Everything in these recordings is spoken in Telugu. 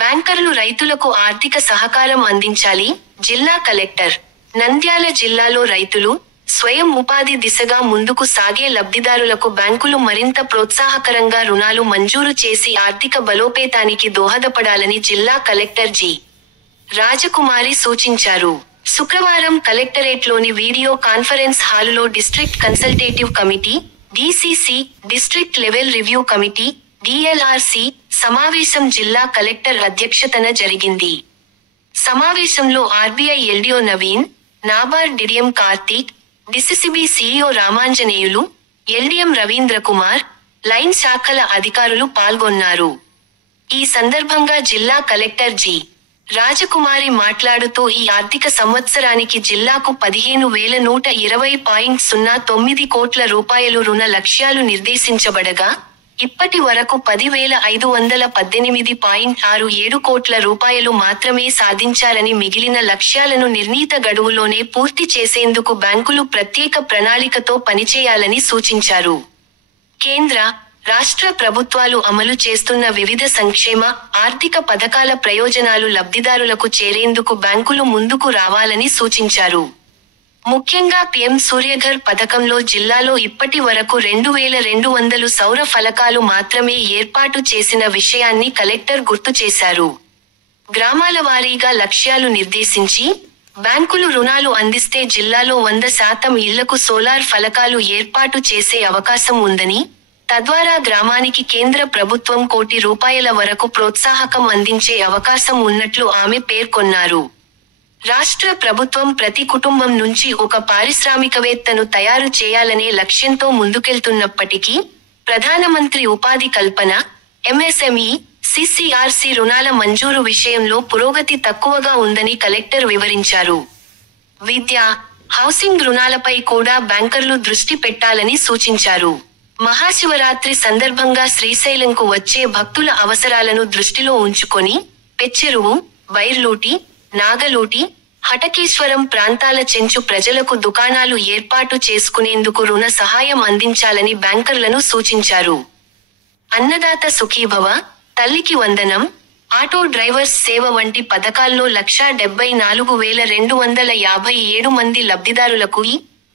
బ్యాంకర్లు రైతులకు ఆర్థిక సహకారం అందించాలి. జిల్లా కలెక్టర్. నంద్యాల జిల్లాలో రైతులు, స్వయం ఉపాధి దిశగా ముందుకు సాగే లబ్ధిదారులకు బ్యాంకులు మరింత ప్రోత్సాహకరంగా రుణాలు మంజూరు చేసి ఆర్థిక బలోపేతానికి దోహదపడాలని జిల్లా కలెక్టర్ జి. రాజకుమారి సూచించారు. శుక్రవారం కలెక్టరేట్లోని వీడియో కాన్ఫరెన్స్ హాలులో district consultative committee, DCC, district level review committee, DLRC సమావేశం జిల్లా కలెక్టర్ అధ్యక్షతన జరిగింది. సమావేశంలో RBI LDO Naveen, NABARD DDM Karthik, DCCB CEO Ramanjaneyulu, LDM Ravindrakumar, line శాఖల అధికారులు పాల్గొన్నారు. ఈ సందర్భంగా జిల్లా కలెక్టర్ జి. రాజకుమారి మాట్లాడుతూ ఈ ఆర్థిక సంవత్సరానికి జిల్లాకు 15,120.09 కోట్ల రూపాయలు రుణ లక్ష్యాలు నిర్దేశించబడగా, ఇప్పటి వరకు 10,518.67 కోట్ల రూపాయలు మాత్రమే సాధించారని మిగిలిన లక్ష్యాలను నిర్ణీత గడువులోనే పూర్తి చేసేందుకు బ్యాంకులు ప్రత్యేక ప్రణాళికతో పనిచేయాలని సూచించారు. కేంద్ర, రాష్ట్ర ప్రభుత్వాలు అమలు చేస్తున్న వివిధ సంక్షేమ, ఆర్థిక పథకాల ప్రయోజనాలు లబ్ధిదారులకు చేరేందుకు బ్యాంకులు ముందుకు రావాలని సూచించారు. ముఖ్యంగా పీఎం సూర్యఘర్ పథకంలో జిల్లాలో ఇప్పటి వరకు 2,200 సౌర ఫలకాలు మాత్రమే ఏర్పాటు చేసిన విషయాన్ని కలెక్టర్ గుర్తు చేశారు. గ్రామాల వారీగా లక్ష్యాలు నిర్దేశించి, బ్యాంకులు రుణాలు అందిస్తే జిల్లాలో 100% ఇళ్లకు సోలార్ ఫలకాలు ఏర్పాటు చేసే అవకాశం ఉందని, తద్వారా గ్రామానికి కేంద్ర ప్రభుత్వం ₹1 కోటి వరకు ప్రోత్సాహకం అందించే అవకాశం ఉన్నట్లు ఆమె పేర్కొన్నారు. రాష్ట్ర ప్రభుత్వం ప్రతి కుటుంబం నుంచి ఒక పారిశ్రామికవేత్తను తయారు చేయాలనే లక్ష్యంతో ముందుకెళ్తున్నప్పటికీ, ప్రధానమంత్రి ఉపాధి కల్పన, ఎంఎస్ఎంఈ, సిసిఆర్సి రుణాల మంజూరు విషయంలో పురోగతి తక్కువగా ఉందని కలెక్టర్ వివరించారు. విద్య, హౌసింగ్ రుణాలపై కూడా బ్యాంకర్లు దృష్టి పెట్టాలని సూచించారు. మహాశివరాత్రి సందర్భంగా శ్రీశైలంకు వచ్చే భక్తుల అవసరాలను దృష్టిలో ఉంచుకొని, పెచ్చెరువు, వైర్లూటి, నాగలూటి, హటకేశ్వరం ప్రాంతాల చెంచు ప్రజలకు దుకాణాలు ఏర్పాటు చేసుకునేందుకు రుణ సహాయం అందించాలని బ్యాంకర్లను సూచించారు. అన్నదాత సుఖీభవ, తల్లికి వందనం, ఆటో డ్రైవర్స్ సేవ వంటి పథకాల్లో 1,74,257 మంది లబ్ధిదారులకు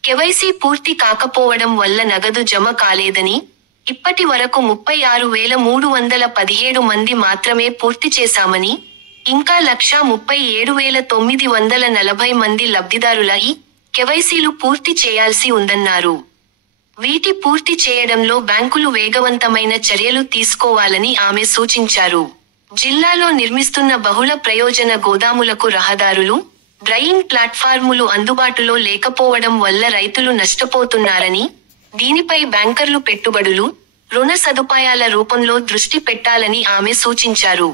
కేవైసీ పూర్తి కాకపోవడం వల్ల నగదు జమ కాలేదని, ఇప్పటి వరకు 36,317 మంది మాత్రమే పూర్తి చేశామని, ఇంకా 1,37,940 మంది లబ్ధిదారుల కేవైసీలు పూర్తి చేయాల్సి ఉందన్నారు. వీటి పూర్తి చేయడంలో బ్యాంకులు వేగవంతమైన చర్యలు తీసుకోవాలని ఆమె సూచించారు. జిల్లాలో నిర్మిస్తున్న బహుళ ప్రయోజన గోదాములకు రహదారులు, డ్రైయింగ్ ప్లాట్ఫార్ములు అందుబాటులో లేకపోవడం వల్ల రైతులు నష్టపోతున్నారని, దీనిపై బ్యాంకర్లు పెట్టుబడులు, రుణ సదుపాయాల రూపంలో దృష్టి పెట్టాలని ఆమె సూచించారు.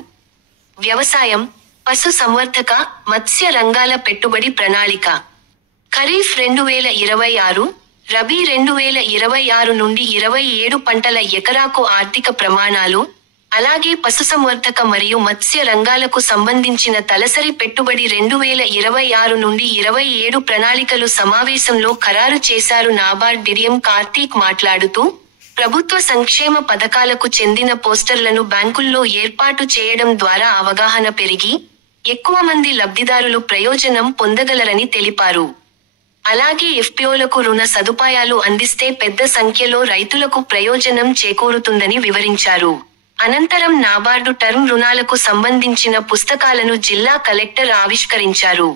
వ్యవసాయం, పశు సంవర్ధక, మత్స్య రంగాల పెట్టుబడి ప్రణాళిక. ఖరీఫ్ 2026, రబీ 2026 నుండి 27 పంటల ఎకరాకు ఆర్థిక ప్రమాణాలు, అలాగే పశుసంవర్ధక మరియు మత్స్య రంగాలకు సంబంధించిన తలసరి పెట్టుబడి 2026 నుండి 27 ప్రణాళికలు సమావేశంలో ఖరారు చేశారు. నాబార్డ్ డిడిఎం కార్తీక్ మాట్లాడుతూ, ప్రభుత్వ సంక్షేమ పథకాలకు చెందిన పోస్టర్లను బ్యాంకుల్లో ఏర్పాటు చేయడం ద్వారా అవగాహన పెరిగి, ఎక్కువ మంది లబ్ధిదారులు ప్రయోజనం పొందగలరని తెలిపారు. అలాగే ఎఫ్పిఓలకు రుణ సదుపాయాలు అందిస్తే పెద్ద సంఖ్యలో రైతులకు ప్రయోజనం చేకూరుతుందని వివరించారు. అనంతరం నాబార్డు టర్మ్ రుణాలకు సంబంధించిన పుస్తకాలను జిల్లా కలెక్టర్ ఆవిష్కరించారు.